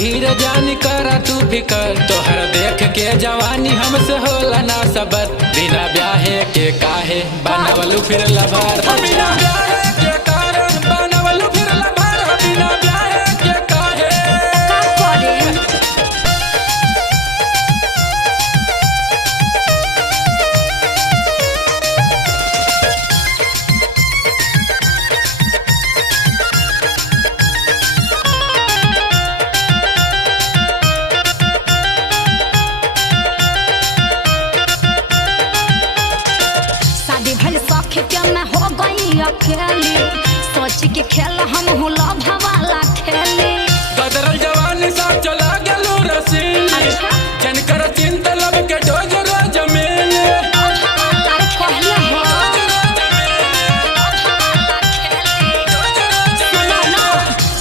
धीर जानी करा तू फिकर, तोहर देख के जवानी हमसे होला ना सबर। बिना ब्याहे के काहे बनवलू फिर लभार, बिना ब्याहे के कारण बनवलू फिर लभार, बिना ब्याहे के काहे। मैं हो गई अकेली, सोच के खेल हम हुला भवाला खेली। कदरल जवानी सा चला गेलू रसीली, जन कर चिंता लब के डोज रोज मिले।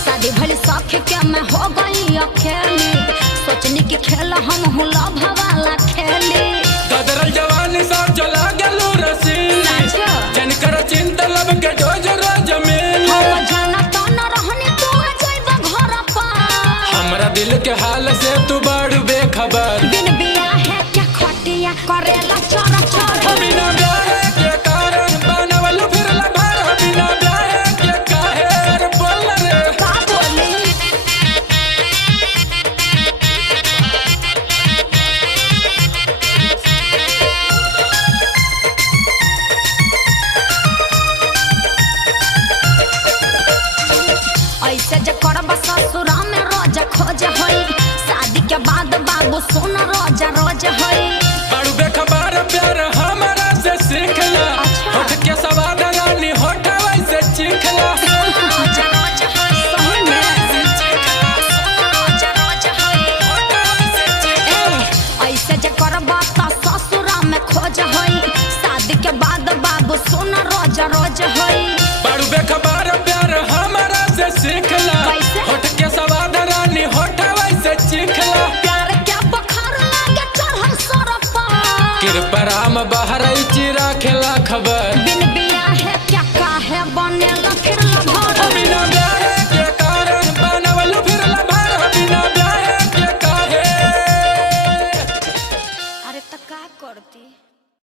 शादी भले शौक के मैं हो गई अकेली, सोचने के खेल हम हुला भवाला खेली। कदरल जवानी सा चला गेलू रसीली, जन कर चिंता लब के डोज रोज मिले। हमरा दिल के हाल से तू बड़ बेखबर, बिन बियाहे के खटिया करेला चोरा चोरा। बिना ब्याहे के कारण बनवलू फिर लभार, बिना ब्याहे के काहे बोल रे। का बोली ऐसे जे करब ससुरा में रोज खोज होई, शादी के बाद बाबू सुन रोज रोज होई। बड़ू बेखबर प्यार हमारा से सीखला, होठ के सवाद रानी होठ वैसे चिखला। रोज रोज होई, सही में रोज रोज होई। ऐसे जे करब त ससुरा में खोज होई, शादी के बाद बाबू सुन रोज रोज होई। बड़ू बेखबर प्यार हमारा से सीखला, होठ के सवाद रानी होठ वैसे चिखला। प्यार के बखार लागे चढ़ल सरपा, कृपा राम बहरई चिरा खेला खबर।